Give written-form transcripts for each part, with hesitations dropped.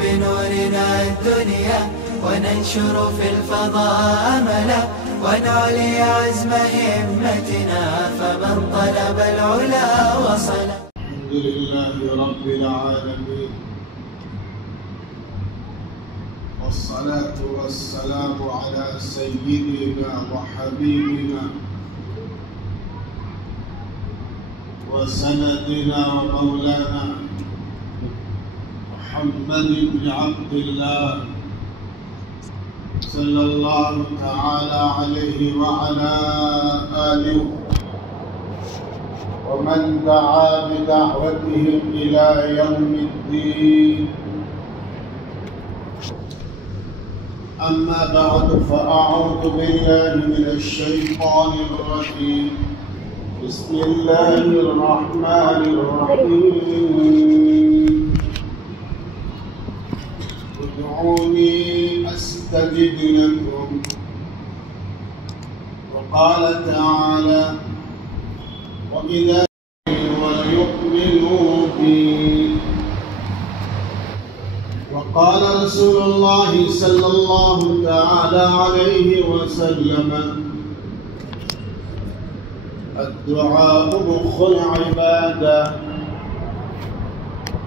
بنورنا الدنيا وننشر في الفضاء أملا ونعلي عزم همتنا فمن طلب العلا وصل. الحمد لله رب العالمين والصلاة والسلام على سيدنا وحبيبنا وسندنا ومولانا محمد بن عبد الله صلى الله تعالى عليه وعلى آله ومن دعا بدعوتهم إلى يوم الدين. أما بعد فأعوذ بالله من الشيطان الرجيم. بسم الله الرحمن الرحيم. ادعوني أستجب لكم. وقال تعالى وإذا وليؤمنوا بي. وقال رسول الله صلى الله تعالى عليه وسلم الدعاء مخ العبادة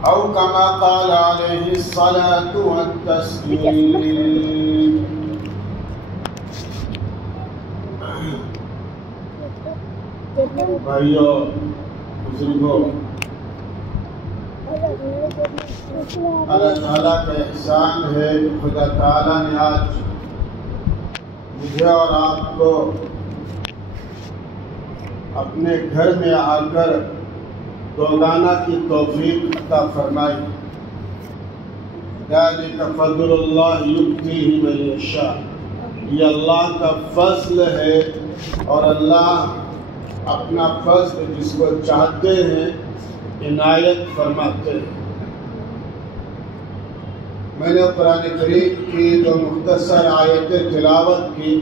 أو كما قال عليه الصلاة والتسليم. بھائیو بزرگوں، اللہ تعالیٰ کا احسان ہے کہ خدا تعالیٰ نے آج مجھے اور آپ کو اپنے گھر میں آ کر دوگانہ کی توفیق عطا فرمائی. ذالک فضل اللہ یؤتیہ من یشاء. یہ اللہ کا فضل ہے اور اللہ اپنا فضل جس کو چاہتے ہیں عنایت فرماتے ہیں. میں نے قرآن کریم کی دو مختصر آیتیں تلاوت کی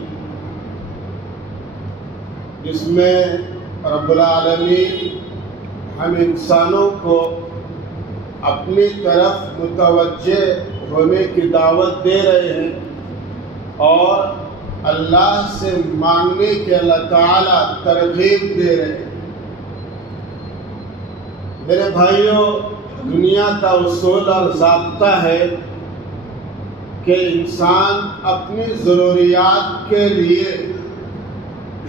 جس میں رب العالمین ہم انسانوں کو اپنی طرف متوجہ ہونے کی دعوت دے رہے ہیں اور اللہ سے مانگنے کے اللہ تعالیٰ ترغیب دے رہے ہیں. میرے بھائیوں، دنیا کا اصول اور ضابطہ ہے کہ انسان اپنی ضروریات کے لیے،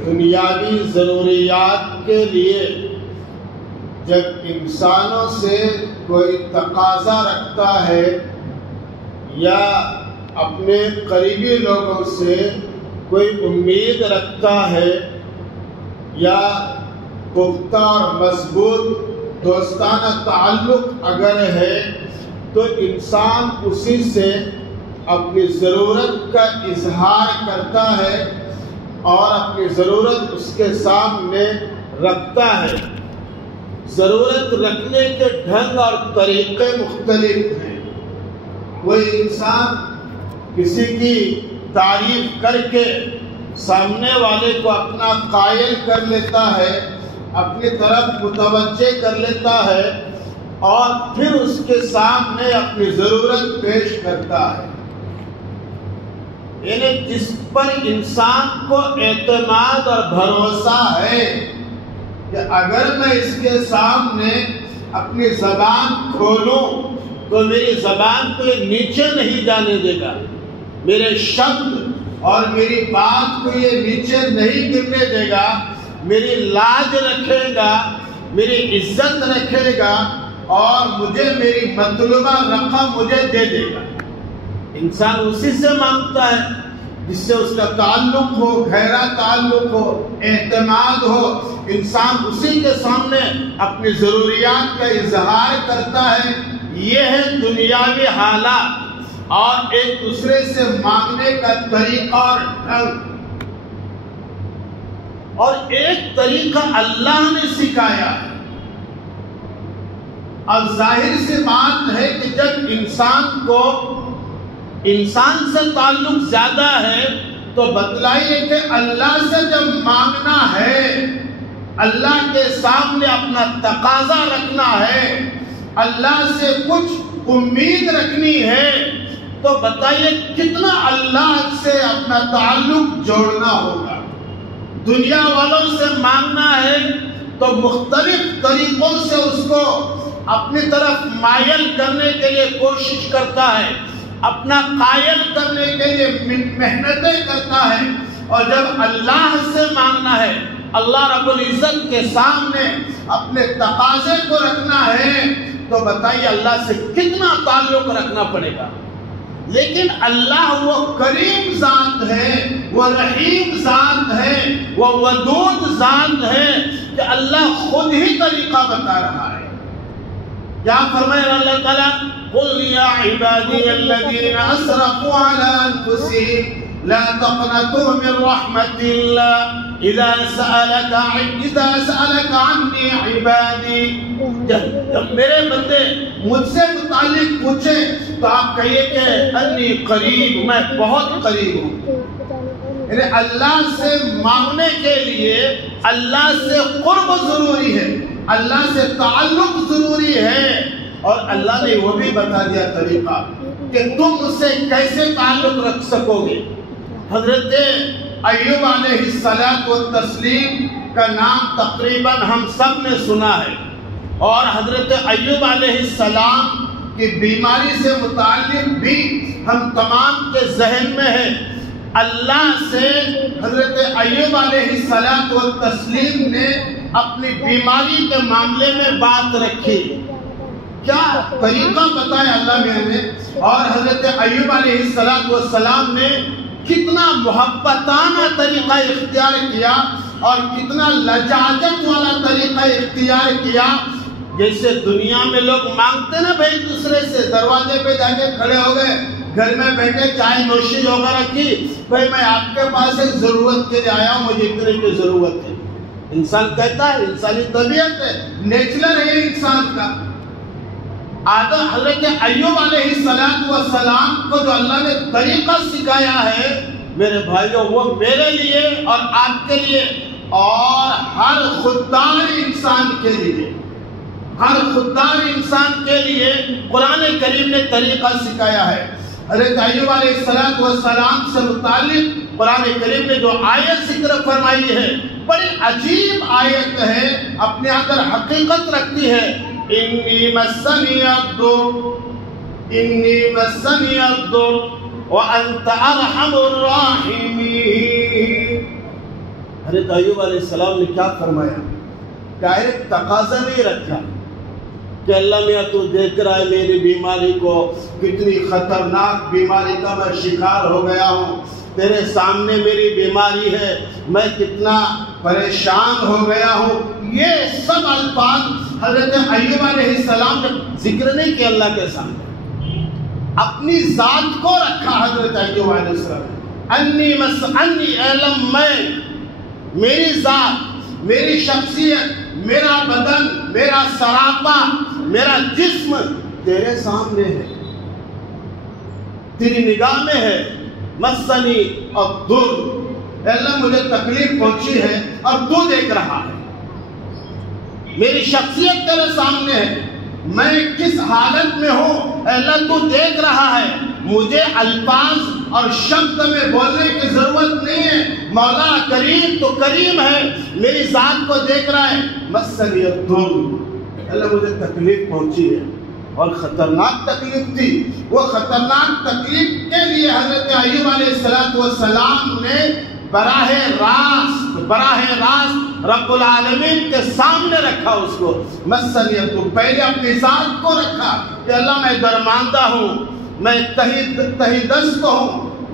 دنیاوی ضروریات کے لیے جب انسانوں سے کوئی تقاضا رکھتا ہے یا اپنے قریبی لوگوں سے کوئی امید رکھتا ہے یا پختہ اور مضبوط دوستانہ تعلق اگر ہے تو انسان اسی سے اپنی ضرورت کا اظہار کرتا ہے اور اپنی ضرورت اس کے سامنے رکھتا ہے. ضرورت رکھنے کے ڈھنگ اور طریقے مختلف ہیں. کوئی انسان کسی کی تعریف کر کے سامنے والے کو اپنا قائل کر لیتا ہے، اپنی طرف متوجہ کر لیتا ہے اور پھر اس کے سامنے اپنی ضرورت پیش کرتا ہے. یعنی جس پر انسان کو اعتماد اور بھروسہ ہے کہ اگر میں اس کے سامنے اپنی زبان کھولوں تو میری زبان کو یہ نیچے نہیں جانے دے گا، میرے شبد اور میری بات کو یہ نیچے نہیں گرنے دے گا، میری لاج رکھے گا، میری عزت رکھے گا اور مجھے میری مطلوبہ رقم مجھے دے دے گا. انسان اسی سے مانگتا ہے جس سے اس کا تعلق ہو، گہرا تعلق ہو، اعتماد ہو. انسان اسی کے سامنے اپنی ضروریات کا اظہار کرتا ہے. یہ ہے دنیاوی حالات اور ایک دوسرے سے مانگنے کا طریقہ اور ڈھنگ. اور ایک طریقہ اللہ نے سکھایا ہے. اب ظاہر سی بات ہے کہ جب انسان سے تعلق زیادہ ہے تو بتلائیے کہ اللہ سے جب مانگنا ہے، اللہ کے سامنے اپنا تقاضا رکھنا ہے، اللہ سے کچھ امید رکھنی ہے تو بتائیے کتنا اللہ سے اپنا تعلق جوڑنا ہوگا. دنیا والوں سے مانگنا ہے تو مختلف طریقوں سے اس کو اپنی طرف مائل کرنے کے لیے کوشش کرتا ہے، اپنا قائل کرنے کے لیے محنتیں کرتا ہے. اور جب اللہ سے مانگنا ہے، اللہ رب العزت کے سامنے اپنے تقاضے کو رکھنا ہے تو بتائیے اللہ سے کتنا تعلق رکھنا پڑے گا. لیکن اللہ وہ کریم ذات ہے، وہ رحیم ذات ہے، وہ ودود ذات ہے کہ اللہ خود ہی طریقہ بتا رہا ہے. کیا فرمائے اللہ تعالیٰ؟ قُلْ يَا عِبَادِيَ الَّذِينَ أَسْرَفُوا عَلَىٰ أَنفُسِهِمْ لَا تَقْنَطُوا مِنْ رَحْمَةِ اللَّهِ إِذَا سَأَلَكَ عَنِّي عِبَادِي. جب میرے بندے مجھ سے متعلق پوچھے تو آپ کہیے کہ انی قریب، میں بہت قریب ہوں. یعنی اللہ سے مانگنے کے لیے اللہ سے قرب ضروری ہے، اللہ سے تعلق ضروری ہے. اور اللہ نے وہ بھی بتا دیا طریقہ کہ تم اس سے کیسے تعلق رکھ سکو گے. حضرت ایوب علیہ الصلاۃ والتسلیم کا نام تقریباً ہم سب نے سنا ہے، اور حضرت ایوب علیہ السلام کی بیماری سے متعلق بھی ہم تمام کے ذہن میں ہے. اللہ سے حضرت ایوب علیہ الصلاۃ والتسلیم نے اپنی بیماری کے معاملے میں بات رکھی. کیا طریقہ بتایا اللہ میاں نے، اور حضرت ایوب علیہ الصلاۃ والسلام نے کتنا محبتانہ طریقہ اختیار کیا اور کتنا لجاجت والا طریقہ اختیار کیا. جیسے دنیا میں لوگ مانگتے نا بھائی دوسرے سے، دروازے پہ جا کے کھڑے ہو گئے، گھر میں بیٹھے چائے نوشی وغیرہ کی، بھائی میں آپ کے پاس ایک ضرورت کے لیے آیا ہوں، مجھے اتنے کی ضرورت ہے. انسان کہتا ہے، انسانی طبیعت ہے، نیچرل ہے انسان کا. حضرت ایوب علیہ السلام کو جو اللہ نے طریقہ سکھایا ہے میرے بھائیوں، وہ میرے لیے اور آپ کے لیے اور ہر خوددار انسان کے لیے، ہر خوددار انسان کے لیے قرآن کریم نے طریقہ سکھایا ہے. حضرت ایوب علیہ السلام سے متعلق قرآن کریم نے جو آیت ذکر فرمائی ہے بڑی عجیب آیت ہے، اپنے اندر حقیقت رکھتی ہے. انی مسنی الضر وانت ارحم الراحمین. حضرت ایوب علیہ السلام نے کیا فرمایا؟ ڈائریکٹ تقاضا نہیں رکھا کہ اللہ میاں تو دیکھ رہا ہے میری بیماری کو، کتنی خطرناک بیماری کا میں شکار ہو گیا ہوں، تیرے سامنے میری بیماری ہے، میں کتنا پریشان ہو گیا ہوں. یہ سب الفاظ حضرت ایوب علیہ السلام نے ذکر نہیں کیا اللہ کے سامنے، اپنی ذات کو رکھا. حضرت ایوب علیہ السلام انی علم، میں، میری ذات، میری شخصیت، میرا بدن، میرا سراپا، میرا جسم تیرے سامنے ہے، تیری نگاہ میں ہے. مسنی الضر، اللہ مجھے تکلیف پہنچی ہے اور تو دیکھ رہا ہے. میری شخصیت تیرے سامنے ہے، میں کس حالت میں ہوں اللہ تو دیکھ رہا ہے. مجھے الفاظ اور شبد میں بولنے کی ضرورت نہیں ہے. مولا کریم تو کریم ہے، میری ذات کو دیکھ رہا ہے. مسنی الضر، اللہ مجھے تکلیف پہنچی ہے اور خطرناک تکلیف تھی. وہ خطرناک تکلیف کے لیے حضرت ایوب علیہ السلام نے براہ راست رب العالمین کے سامنے رکھا اس کو. مسنی الضر، پہلے اپنی ذات کو رکھا کہ اللہ میں درماندہ ہوں، میں تہی دست ہوں،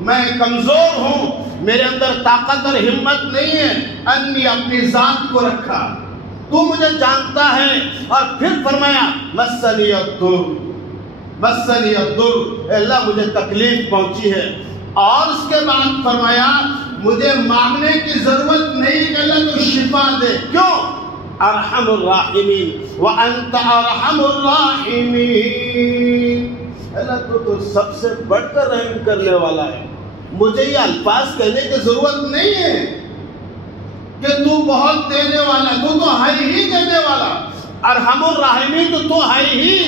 میں کمزور ہوں، میرے اندر طاقت اور ہمت نہیں ہے. انی اپنی ذات کو رکھا، تو مجھے جانتا ہے. اور پھر فرمایا مسنی الضر، اللہ مجھے تکلیف پہنچی ہے. اور اس کے بعد فرمایا مجھے مانگنے کی ضرورت نہیں کہ اللہ تو شفا دے. کیوں؟ ارحم الراحمین وانت ارحم الراحمین، اللہ تو سب سے بڑھ کر رحم کرنے والا ہے. مجھے یہ الفاظ کہنے کی ضرورت نہیں ہے کہ تو بہت دینے والا، تو ہے ہی دینے والا. ارحم الراحمین تو ہے ہی.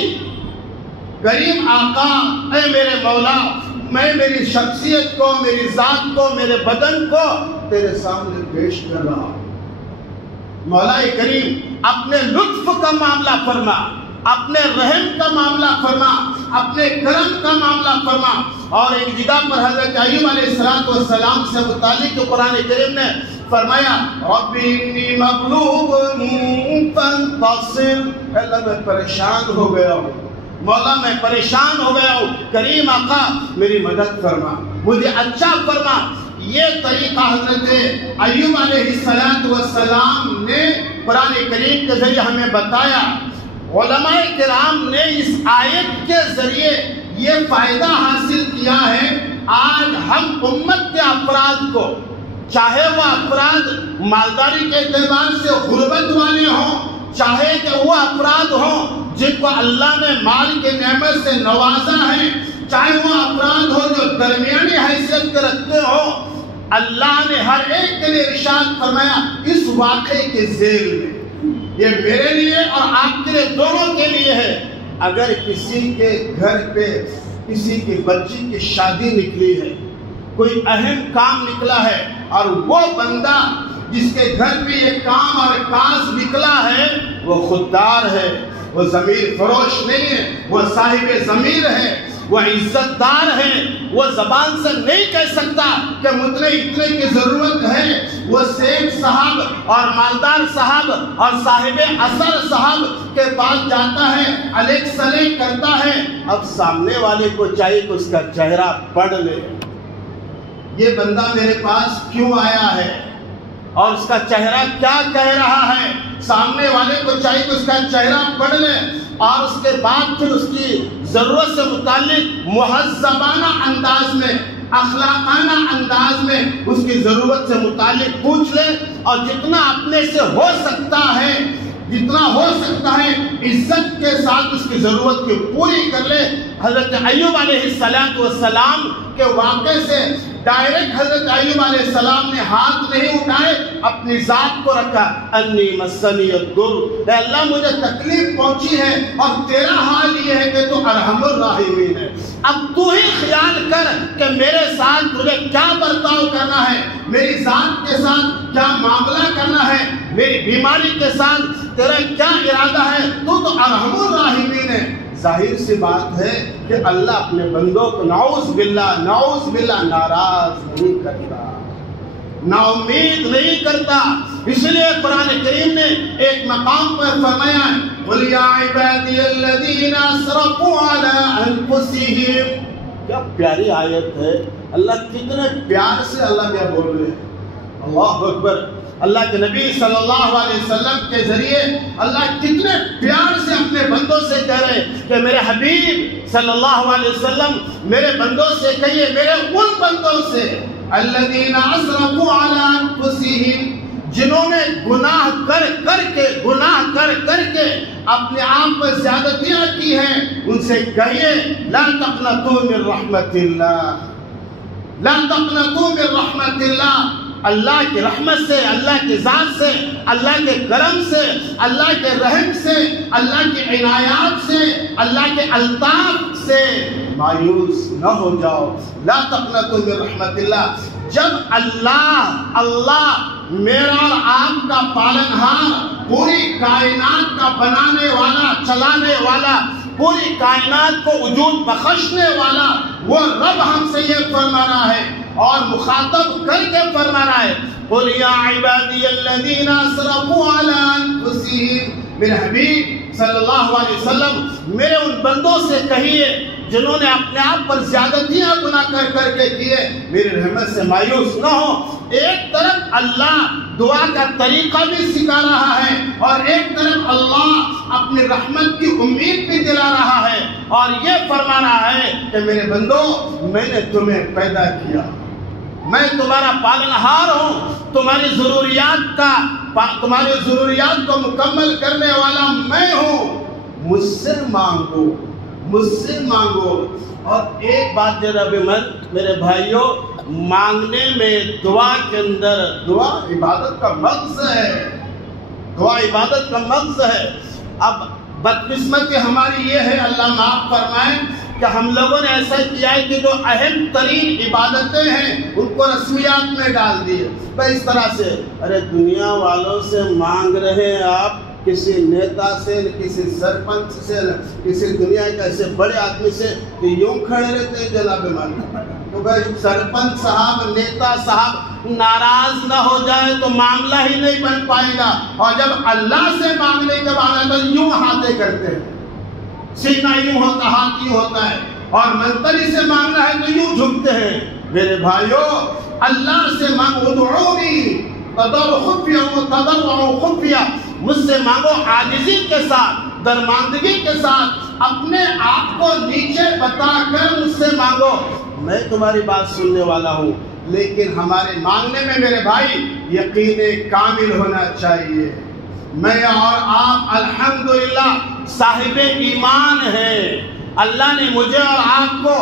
کریم آقا اے میرے مولا، میں میری شخصیت کو، میری ذات کو، میرے بدن کو تیرے سامنے پیش کر رہا ہوں۔ مولا کریم اپنے لطف کا معاملہ فرما، اپنے رحم کا معاملہ فرما، اپنے کرم کا معاملہ فرما۔ اور ایک جگہ پر حضرت ایوب علیہ السلام سے متعلق قرآن کریم نے فرمایا رب انی مغلوب فانتصر، اللہ میں پریشان ہو گیا ہوں، مولا میں پریشان ہو گیا ہوں، کریم آقا میری مدد فرما، مجھے اچھا فرما۔ یہ طریقہ حضرت ایوب علیہ السلام نے قرآن کریم کے ذریعے ہمیں بتایا۔ علماء کرام نے اس آیت کے ذریعے یہ فائدہ حاصل کیا ہے، آج ہم امت کے افراد کو، چاہے وہ افراد مالداری کے اعتبار سے غربت والے ہوں، چاہے کہ وہ افراد ہوں جن کو اللہ نے مال کی نعمت سے نوازا ہے، چاہے وہ افراد ہوں جو درمیانی حیثیت کے رکھتے ہوں، اللہ نے ہر ایک کے لیے ارشاد فرمایا اس واقعے کے ذیل میں یہ میرے لیے اور آپ کے لیے دونوں کے لیے ہے۔ اگر کسی کے گھر پہ کسی کی بچی کی شادی نکلی ہے، کوئی اہم کام نکلا ہے، اور وہ بندہ جس کے گھر پہ یہ کام اور کاز نکلا ہے وہ خوددار ہے، وہ ضمیر فروش نہیں ہے، وہ صاحب ضمیر ہے، وہ عزت دار ہے، وہ زبان سے نہیں کہہ سکتا کہ مجھے اتنے کی ضرورت ہے۔ وہ سیٹ صاحب اور مالدار صاحب اور صاحب اثر صاحب کے پاس جاتا ہے، الیک سلیک کرتا ہے، اب سامنے والے کو چاہیے کہ اس کا چہرہ پڑھ لے، یہ بندہ میرے پاس کیوں آیا ہے اور اس کا چہرہ کیا کہہ رہا ہے۔ سامنے والے کو چاہیے کہ اس کا چہرہ پڑھ لے، اور اس کے بعد پھر اس کی ضرورت سے متعلق مہذبانہ انداز میں، اخلاقانہ انداز میں اس کی ضرورت سے متعلق پوچھ لے، اور جتنا اپنے سے ہو سکتا ہے، جتنا ہو سکتا ہے عزت کے ساتھ اس کی ضرورت کی پوری کر لے۔ حضرت ایوب علیہ السلام کے واقعے سے ڈائریکٹ حضرت ایوب علیہ السلام نے ہاتھ نہیں اٹھائے، اپنی ذات کو رکھا، انی مسنی الضر، اے اللہ مجھے تکلیف پہنچی ہے اور تیرا حال یہ ہے کہ تو ارحم الراحمین ہے، اب تو ہی خیال کر کہ میرے ساتھ تجھے کیا برتاؤ کرنا ہے، میری ذات کے ساتھ کیا معاملہ کرنا ہے، میری بیماری کے ساتھ تیرا کیا ارادہ ہے، تو ارحم الراحمین ہے۔ ظاہر سی بات ہے کہ اللہ اپنے بندوں کو نعوذ باللہ ناراض نہیں کرتا، نا امید نہیں کرتا۔ اس لیے قرآن کریم نے ایک مقام پر فرمایا قُلْ يَا عِبَادِيَ الَّذِينَ أَسْرَفُوا عَلَىٰ أَنفُسِهِمْ، کیا پیاری آیت ہے، اللہ کتنے پیار سے اللہ کیا بول رہے ہیں، اللہ اکبر۔ اللہ کے نبی صلی اللہ علیہ وسلم کے ذریعے اللہ کتنے پیار سے اپنے بندوں سے کہہ رہے ہیں کہ میرے حبیب صلی اللہ علیہ وسلم میرے بندوں سے کہیے، میرے ان بندوں سے الذین اسرفوا علی انفسہم، جنہوں نے گناہ کر کر کے اپنے آپ پر زیادتیاں کی ہیں، ان سے کہیے لا تقنطوا من رحمت اللہ، لا تقنطوا من رحمت اللہ، اللہ کی رحمت سے، اللہ کی ذات سے، اللہ کے کرم سے، اللہ کے رحم سے، اللہ کی عنایات سے، اللہ کے الطاف سے مایوس نہ ہو جاؤ۔ لا تقنطوا من رحمت اللہ، جب اللہ میرا اور آپ کا پالنہار، پوری کائنات کا بنانے والا، چلانے والا، پوری کائنات کو وجود بخشنے والا وہ رب ہم سے یہ فرما رہا ہے اور مخاطب کر کے فرما رہا ہے قُلْ يَا عِبَادِيَ الَّذِينَ أَسْرَفُوا عَلَىٰ أَنفُسِهِمْ، میرے حبیب صلی اللہ علیہ وسلم میرے ان بندوں سے کہیے جنہوں نے اپنے آپ پر زیادتیاں گناہ کر کے کیے، میری رحمت سے مایوس نہ ہو۔ ایک طرف اللہ دعا کا طریقہ بھی سکھا رہا ہے اور ایک طرف اللہ اپنی رحمت کی امید بھی دلا رہا ہے اور یہ فرما رہا ہے کہ میرے بندو میں نے تمہیں پیدا کیا، میں تمہارا پالنہار ہوں، تمہاری ضروریات کو مکمل کرنے والا میں ہوں، مجھ سے مانگو، مجھ سے مانگو۔ اور ایک بات میرے بھائیوں، مانگنے میں دعا کے اندر دعا عبادت کا مغز ہے، دعا عبادت کا مغز ہے۔ اب بدقسمتی ہماری یہ ہے، اللہ معاف فرمائے، کہ ہم لوگوں نے ایسا کیا ہے کہ جو اہم ترین عبادتیں ہیں ان کو رسمیات میں ڈال دیے۔ بھائی اس طرح سے ارے دنیا والوں سے مانگ رہے ہیں آپ، کسی نیتا سے، کسی سرپنچ سے، کسی دنیا کے ایسے بڑے آدمی سے کہ یوں کھڑے رہتے ہیں جناب ماننا۔ تو بھائی سرپنچ صاحب، نیتا صاحب ناراض نہ ہو جائے تو معاملہ ہی نہیں بن پائے گا۔ اور جب اللہ سے مانگنے کے بعد تو یوں ہاتھیں کرتے ہیں، سینہ یوں ہوتا، ہاتھ یوں ہوتا ہے، اور منتری سے مانگنا ہے تو یوں جھکتے ہیں۔ میرے بھائیو، اللہ سے مانگو، ادعونی تضرعوا خفیہ، مجھ سے مانگو عاجزی کے ساتھ، درماندگی کے ساتھ، اپنے آپ کو نیچے بتا کر مجھ سے مانگو، میں تمہاری بات سننے والا ہوں۔ لیکن ہمارے مانگنے میں میرے بھائی یقین کامل ہونا چاہیے۔ میں اور آپ الحمدللہ صاحب ایمان ہیں، اللہ نے مجھے اور آپ کو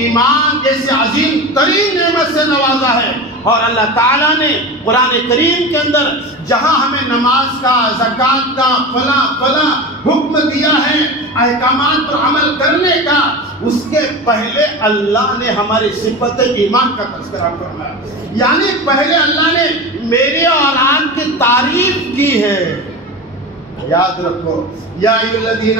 ایمان جیسے عظیم ترین نعمت سے نوازا ہے، اور اللہ تعالیٰ نے قرآن کریم کے اندر جہاں ہمیں نماز کا، زکوٰۃ کا، فلاں حکم دیا ہے، احکامات پر عمل کرنے کا، اس کے پہلے اللہ نے ہماری صفت ایمان کا تذکرہ فرمایا، یعنی پہلے اللہ نے میرے اور آپ کی تعریف کی ہے۔ یاد رکھو، یا ایھا الذین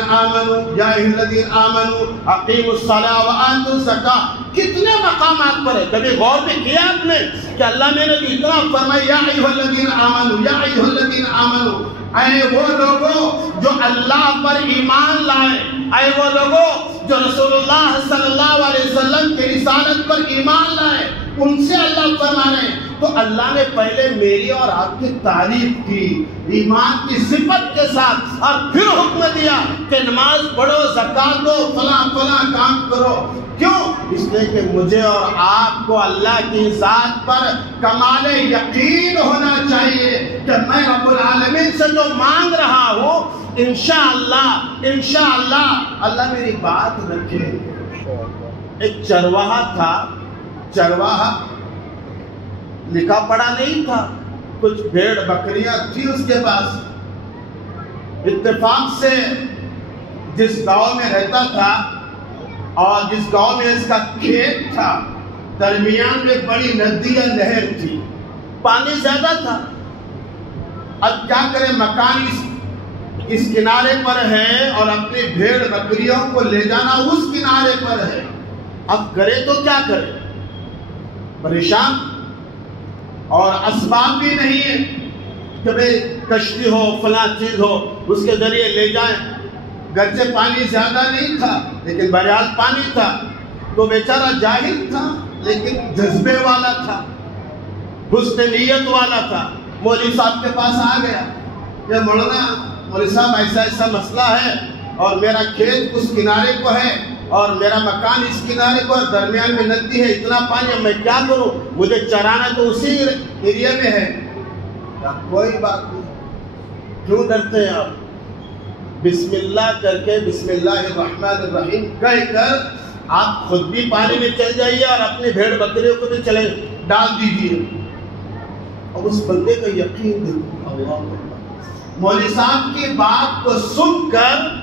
آمنوا اقیموا الصلاۃ وآتوا الزکاۃ، کتنے مقامات پر ہے؟ کبھی غور بھی کیا آپ نے کہ اللہ نے جو اتنا فرمایا، یا ایھا الذین آمنوا، یا ایھا الذین آمنوا، اے وہ لوگوں جو اللہ پر ایمان لائے، اے وہ لوگوں جو رسول اللہ صلی اللہ علیہ وسلم کی رسالت پر ایمان لائے، ان سے اللہ فرما رہے ہیں۔ تو اللہ نے پہلے میری اور آپ کی تعریف کی ایمان کی صفت کے ساتھ، اور پھر حکم دیا کہ نماز پڑھو، زکوٰۃ دو، فلاں کام کرو۔ کیوں؟ اس لیے کہ مجھے اور آپ کو اللہ کی ذات پر کمال یقین ہونا چاہیے کہ میں رب العالمین سے جو مانگ رہا ہوں انشاءاللہ اللہ میری بات رکھے۔ ایک چرواہا تھا، چرواہا لکھا پڑھا نہیں تھا، کچھ بھیڑ بکریاں تھی اس کے پاس۔ اتفاق سے جس گاؤں میں رہتا تھا اور جس گاؤں میں اس کا کھیت تھا، درمیان میں بڑی ندی یا نہر تھی، پانی زیادہ تھا۔ اب کیا کرے، مکان اس کنارے پر ہے اور اپنی بھیڑ بکریوں کو لے جانا اس کنارے پر ہے۔ اب کرے تو کیا کرے، پریشان، اور اسباب بھی نہیں ہے کہ بھئی کشتی ہو، فلاں چیز ہو، اس کے ذریعے لے جائیں۔ گرچہ پانی زیادہ نہیں تھا لیکن بہرحال پانی تھا۔ تو بیچارہ جاہل تھا لیکن جذبے والا تھا، حسن نیت والا تھا۔ مولوی صاحب کے پاس آ گیا کہ مولانا، مولوی صاحب ایسا ایسا مسئلہ ہے، اور میرا کھیت اس کنارے کو ہے اور میرا مکان اس کنارے کو، درمیان میں ندی ہے، اتنا پانی، میں کیا کروں؟ مجھے چرانا تو اسی ایریا میں ہے۔ کوئی بات نہیں، کیوں ڈرتے ہیں آپ؟ بسم اللہ کر کے، بسم اللہ الرحمن الرحیم کہہ کر آپ خود بھی پانی میں چل جائیے اور اپنی بھیڑ بکریوں کو بھی چلے ڈال دیجیے۔ اور اس بندے کا یقین دیکھو، اللہ اکبر، مولوی صاحب کی بات کو سن کر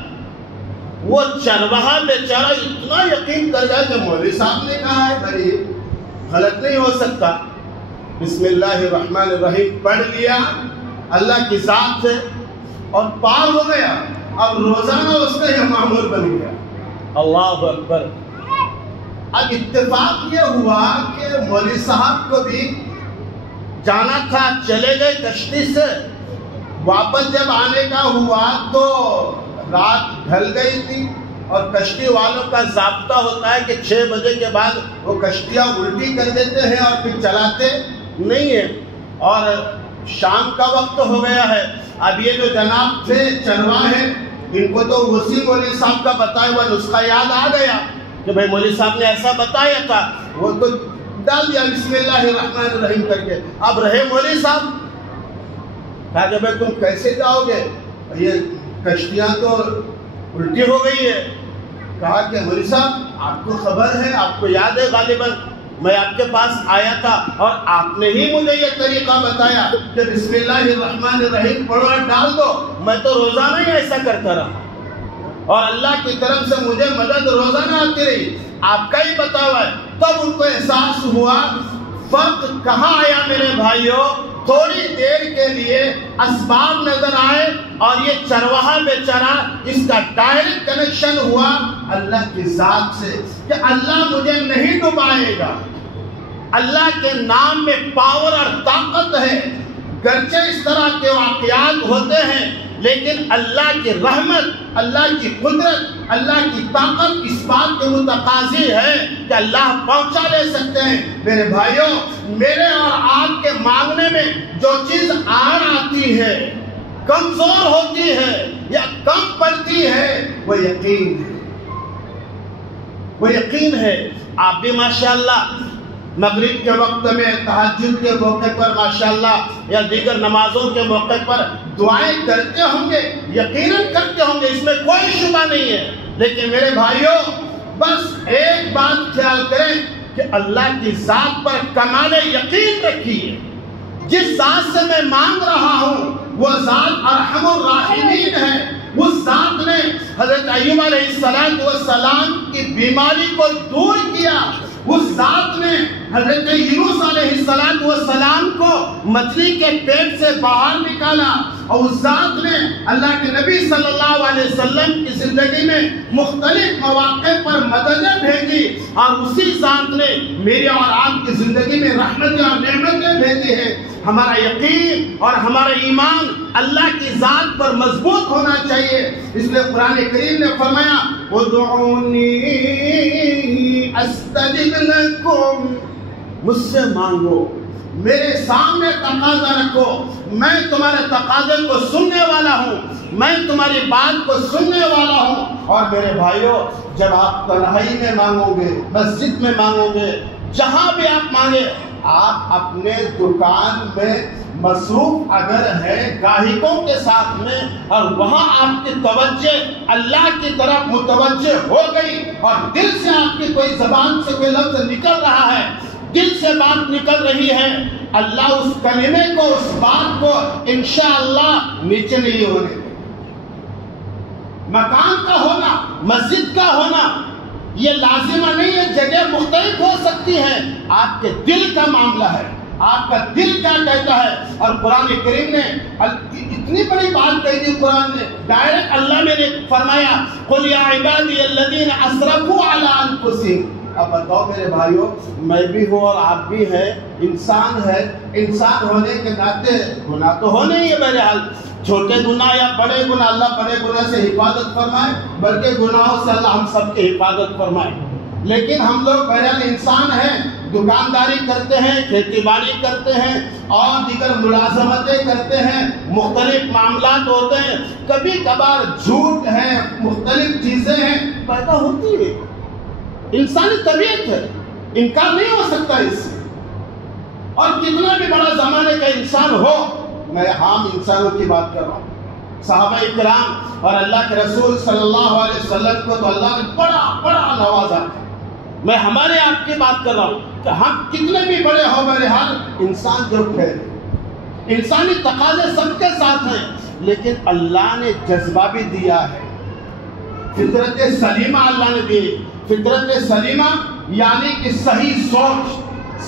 وہ چرواہا بیچارہ اتنا یقین کر گیا کہ مولوی صاحب نے کہا ہے بھائی غلط نہیں ہو سکتا۔ بسم اللہ الرحمن الرحیم پڑھ لیا اللہ کی ذات سے اور پار ہو گیا۔ اب روزانہ اس کا یہ معمول بن گیا۔ اللہ اکبر۔ اب اتفاق یہ ہوا کہ مولوی صاحب کو بھی جانا تھا، چلے گئے کشتی سے، واپس جب آنے کا ہوا تو رات ڈھل گئی تھی، اور کشتی والوں کا ضابطہ ہوتا ہے کہ 6 بجے کے بعد وہ کشتیاں الٹی کر دیتے ہیں اور پھر چلاتے نہیں ہیں، اور شام کا وقت ہو گیا ہے۔ اب یہ جو جناب تھے چرواہے، ان کو تو اسی مولوی صاحب کا بتایا ہوا نسخہ یاد آ گیا کہ بھائی مولوی صاحب نے ایسا بتایا تھا، وہ تو ڈال دیا بسم اللہ الرحمن الرحیم کر کے۔ اب رہے مولوی صاحب، کہا کہ بھائی تم کیسے جاؤ گے، یہ کشتیاں تو الٹی ہو گئی ہے۔ کہا کہ مولوی صاحب آپ کو خبر ہے، آپ کو یاد ہے غالباً میں آپ کے پاس آیا تھا اور آپ نے ہی مجھے یہ طریقہ بتایا کہ بسم اللہ الرحمن الرحیم پڑھو اور ڈال دو، میں تو روزانہ ہی ایسا کرتا رہا۔ اور اللہ کی طرف سے مجھے مدد روزانہ آتی رہی، آپ کا ہی بتا ہوا ہے، تب ان کو احساس ہوا فرق کہاں آیا میرے بھائیوں؟ تھوڑی دیر کے لیے اسباب نظر آئے اور یہ چرواہا بیچارہ، اس کا ڈائریکٹ کنیکشن ہوا اللہ کی ذات سے کہ اللہ مجھے نہیں ڈبائے گا۔ اللہ کے نام میں پاور اور طاقت ہے، گرچہ اس طرح کے واقعات ہوتے ہیں لیکن اللہ کی رحمت، اللہ کی قدرت، اللہ کی طاقت اس بات کے متقاضی ہے کہ اللہ پہنچا لے سکتے ہیں۔ میرے بھائیوں، میرے اور آپ کے مانگنے میں جو چیز آڑ آتی ہے، کمزور ہوتی ہے یا کم پڑتی ہے، وہ یقین ہے، وہ یقین ہے۔ آپ بھی ماشاءاللہ مغرب کے وقت میں، تہجد کے موقع پر ماشاءاللہ یا دیگر نمازوں کے موقع پر دعائیں کرتے ہوں گے، یقیناً کرتے ہوں گے، اس میں کوئی شبہ نہیں ہے۔ لیکن میرے بھائیوں، بس ایک بات خیال کریں کہ اللہ کی ذات پر کمال یقین رکھیے۔ جس ذات سے میں مانگ رہا ہوں وہ ذات ارحم الراحمین ہے۔ اس ذات نے حضرت ایوب علیہ السلام کی بیماری کو دور کیا، اس ذات نے حضرت یونس علیہ السلام کو مچھلی کے پیٹ سے باہر نکالا، اور اس ذات نے اللہ کے نبی صلی اللہ علیہ وسلم کی زندگی میں مختلف مواقع پر مددیں بھیجی، اور اسی ذات نے میری اور آپ کی زندگی میں رحمتیں اور نعمتیں بھیجی ہیں۔ ہمارا یقین اور ہمارا ایمان اللہ کی ذات پر مضبوط ہونا چاہیے۔ اس لیے قرآن کریم نے فرمایا ادعونی استجب لکم، مجھ سے مانگو، میرے سامنے تقاضا رکھو، میں تمہارے تقاضے کو سننے والا ہوں، میں تمہاری بات کو سننے والا ہوں۔ اور میرے بھائیوں، جب آپ تنہائی میں مانگو گے، مسجد میں مانگو گے، جہاں بھی آپ مانگے، آپ اپنے دکان میں مصروف اگر ہے گاہکوں کے ساتھ میں، اور وہاں آپ کی توجہ اللہ کی طرف متوجہ ہو گئی، اور دل سے آپ کی کوئی زبان سے کوئی لفظ نکل رہا ہے، دل سے بات نکل رہی ہے، اللہ اس کلمے کو، اس بات کو انشاءاللہ نیچے نہیں ہونے دے۔ مکان کا ہونا، مسجد کا ہونا یہ لازمہ نہیں ہے، جگہ مختلف ہو سکتی ہے، آپ کے دل کا معاملہ ہے، آپ کا دل کیا کہتا ہے۔ اور قرآن کریم نے اتنی بڑی بات کہی تھی، قرآن نے ڈائریکٹ اللہ نے فرمایا قل یا عبادی الذین اسرفوا علی انفسہم۔ اب بتاؤ میرے بھائیوں، میں بھی ہوں اور آپ بھی ہیں، انسان ہے، انسان ہونے کے ناطے گناہ تو ہونے ہی ہے بہرحال، چھوٹے گناہ یا بڑے گناہ، اللہ بڑے گناہ سے حفاظت فرمائے، بلکہ گناہوں سے اللہ ہم سب کی حفاظت فرمائے۔ لیکن ہم لوگ بہرحال انسان ہیں، دکانداری کرتے ہیں، کھیتی باڑی کرتے ہیں، اور دیگر ملازمتیں کرتے ہیں، مختلف معاملات ہوتے ہیں، کبھی کبھار جھوٹ ہے، مختلف چیزیں ہیں، پیدا ہوتی ہے، انسانی طبیعت ہے، انکار نہیں ہو سکتا اس سے۔ اور کتنا بھی بڑا زمانے کا انسان ہو، میں عام انسانوں کی بات کر رہا ہوں، صحابہ کرام اور اللہ کے رسول صلی اللہ علیہ وسلم کو تو اللہ نے بڑا بڑا نوازا۔ میں ہمارے آپ کی بات کر رہا ہوں کہ ہم کتنے بھی بڑے ہو، بہرحال انسان ضرور ہے، انسانی تقاضے سب کے ساتھ ہیں، لیکن اللہ نے جذبہ بھی دیا ہے، فطرت سلیمہ اللہ نے دی۔ فطرت سلیمہ یعنی کہ صحیح سوچ،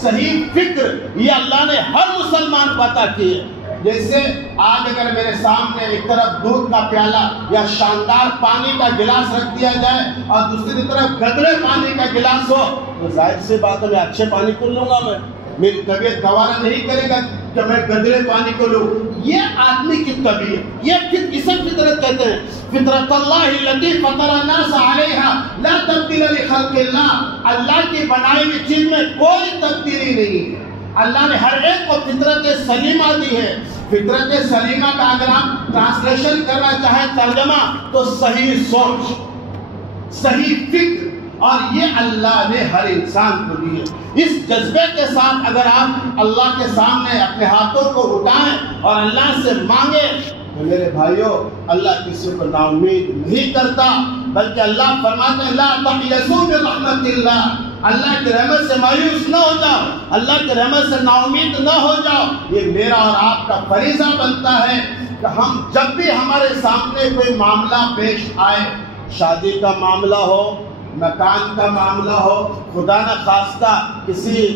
صحیح فکر، یہ اللہ نے ہر مسلمان کو عطا کی ہے۔ جیسے آج اگر میرے سامنے ایک طرف دودھ کا پیالہ یا شاندار پانی کا گلاس رکھ دیا جائے اور دوسری طرف گدرے پانی کا گلاس ہو، تو ظاہر سی بات ہے میں اچھے پانی کو لوں گا، میں میری طبیعت گوارا نہیں کرے گا کہ میں گدرے پانی کو لوں۔ یہ آدمی کی طبیعت، یہ اسے فطرت کہتے ہیں۔ فطرت اللہ التی فطر الناس علیہا لا تبدیل لخلق اللہ، اللہ کی بنائی ہوئی چیز میں کوئی تبدیلی نہیں ہے، اللہ نے ہر ایک کو فطرت سلیمہ دی ہے۔ فطرت سلیمہ کا اگر آپ ٹرانسلیشن کرنا چاہیں، ترجمہ، تو صحیح سوچ، صحیح فکر، اور یہ اللہ نے ہر انسان کو دی ہے۔ اس جذبے کے ساتھ اگر آپ اللہ کے سامنے اپنے ہاتھوں کو اٹھائیں اور اللہ سے مانگیں، تو میرے بھائیوں اللہ کسی کو نا امید نہیں کرتا، بلکہ اللہ فرماتے ہیں لا تقنطوا من رحمت اللہ، اللہ کی رحمت سے مایوس نہ ہو جاؤ، اللہ کی رحمت سے نا امید نہ ہو جاؤ۔ یہ میرا اور آپ کا فریضہ بنتا ہے کہ ہم جب بھی ہمارے سامنے کوئی معاملہ پیش آئے، شادی کا معاملہ ہو، مکان کا معاملہ ہو، خدا نہ خواستہ کسی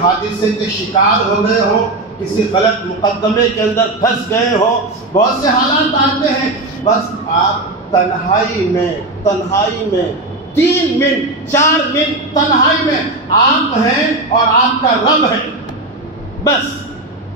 حادثے کے شکار ہو گئے ہو، کسی غلط مقدمے کے اندر پھنس گئے ہو، بہت سے حالات آتے ہیں، بس آپ تنہائی میں 3 منٹ 4 منٹ تنہائی میں آپ ہیں اور آپ کا رب ہے، بس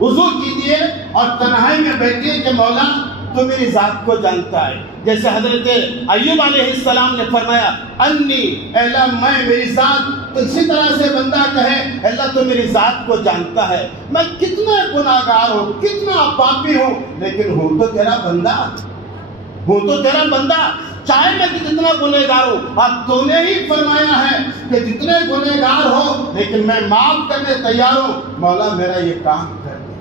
وضو کیجیے اور تنہائی میں بیٹھیے کہ مولا تو میری ذات کو جانتا ہے. جیسے حضرت ایوب علیہ السلام نے فرمایا انی، اللہ میں میری ذات، تو اسی طرح سے بندہ کہے اللہ تو میری ذات کو جانتا ہے، میں کتنا گناہگار ہوں، کتنا پاپی ہوں، لیکن ہوں تو تیرا بندہ، چاہے میں کتنا گنہگار ہوں، اور تو نے ہی فرمایا ہے کہ جتنے گنہگار ہو لیکن میں معاف کرنے تیار ہوں، مولا میرا یہ کام کر دے.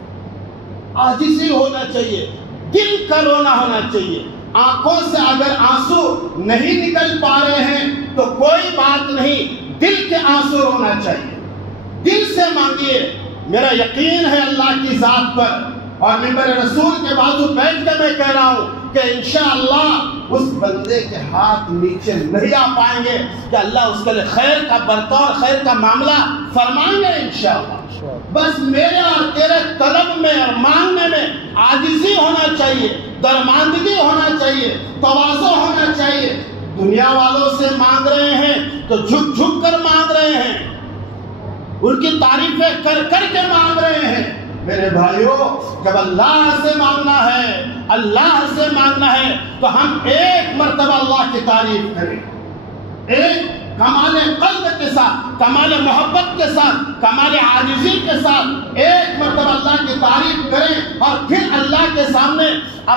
عاجزی ہونا چاہیے، دل کا رونا ہونا چاہیے. آنکھوں سے اگر آنسو نہیں نکل پا رہے ہیں تو کوئی بات نہیں، دل کے آنسو رونا چاہیے، دل سے مانگیے. میرا یقین ہے اللہ کی ذات پر، اور منبر رسول کے بازو بیٹھ کے میں کہہ رہا ہوں کہ انشاءاللہ اس بندے کے ہاتھ نیچے نہیں آ پائیں گے کہ اللہ اس کے لیے خیر کا برتاؤ، خیر کا معاملہ فرمائیں گے انشاءاللہ. بس میرے اور تیرے طلب میں اور مانگنے میں عاجزی ہونا چاہیے، درماندگی ہونا چاہیے، تواضع ہونا چاہیے. دنیا والوں سے مانگ رہے ہیں تو جھک جھک کر مانگ رہے ہیں، ان کی تعریفیں کر کر کے مانگ رہے ہیں. میرے بھائیوں، جب اللہ سے مانگنا ہے تو ہم ایک مرتبہ اللہ کی تعریف کریں، ایک کمال قلب کے ساتھ، کمال محبت کے ساتھ، کمال عاجزی کے ساتھ ایک مرتبہ اللہ کی تعریف کریں، اور پھر اللہ کے سامنے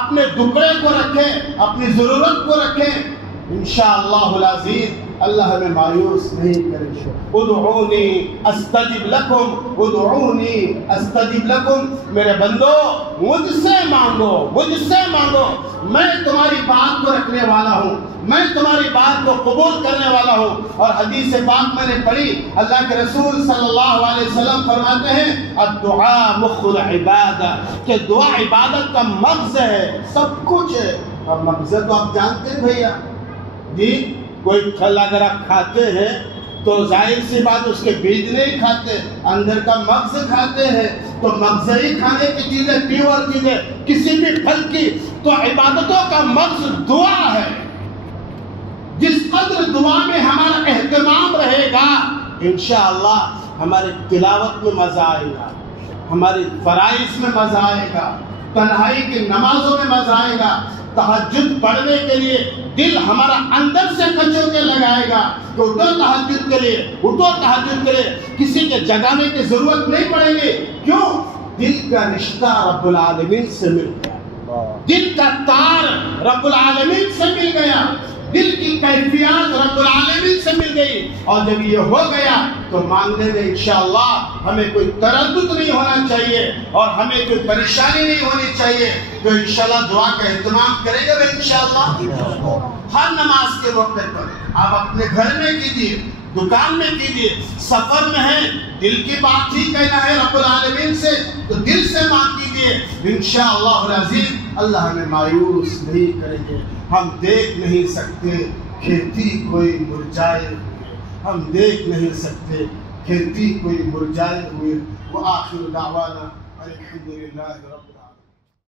اپنے دکڑے کو رکھیں، اپنی ضرورت کو رکھیں. انشاءاللہ العزیز اللہ ہمیں مایوس نہیں کرے. ادعونی استجب لکم، ادعونی استجب لکم. میرے بندو مجھ سے مانگو، میں تمہاری بات کو رکھنے والا ہوں، میں تمہاری بات کو قبول کرنے والا ہوں. اور حدیث پاک میں نے پڑھی، اللہ کے رسول صلی اللہ علیہ وسلم فرماتے ہیں الدعاء مخ العبادہ، کہ دعا عبادت کا مغز ہے، سب کچھ ہے. اور مغز تو آپ جانتے ہیں بھیا جی، کوئی پھل اگر آپ کھاتے ہیں تو ظاہر سی بات اس کے بیج نہیں کھاتے، اندر کا مغز کھاتے ہیں. تو مغز ہی کھانے کی چیزیں، پیور چیزیں کسی بھی پھل کی. تو عبادتوں کا مغز دعا ہے. جس قدر دعا میں ہمارا اہتمام رہے گا انشاءاللہ ہمارے تلاوت میں مزہ آئے گا، ہمارے فرائض میں مزہ آئے گا، تنہائی کی نمازوں میں مزہ آئے گا. تہجد پڑھنے کے لیے دل ہمارا اندر سے کچو کے لگائے گا کہ اٹھو تہجد کے لیے، کسی کے جگانے کی ضرورت نہیں پڑے گی. کیوں؟ دل کا رشتہ رب العالمین سے مل گیا، دل کا تار رب العالمین سے مل گیا، دل کی کیفیات رب العالمین سے مل گئی. اور جب یہ ہو گیا تو مانگنے میں انشاءاللہ ہمیں کوئی تردد نہیں ہونا چاہیے اور ہمیں کوئی پریشانی نہیں ہونی چاہیے. تو انشاءاللہ دعا کا اہتمام کریں گے انشاءاللہ. ہر نماز کے وقت پر آپ اپنے گھر میں کیجیے، دکان میں کیجیے، سفر میں ہیں، دل کی بات ہی کہنا ہے رب العالمین سے تو دل سے مانگ کیجیے. انشاءاللہ العزیز اللہ ہمیں مایوس نہیں کریں گے. ہم دیکھ نہیں سکتے کھیتی کوئی مرجائے ہوئے، ہم دیکھ نہیں سکتے کھیتی کوئی مرجائے ہوئے. وآخر دعوانا الحمدللہ رب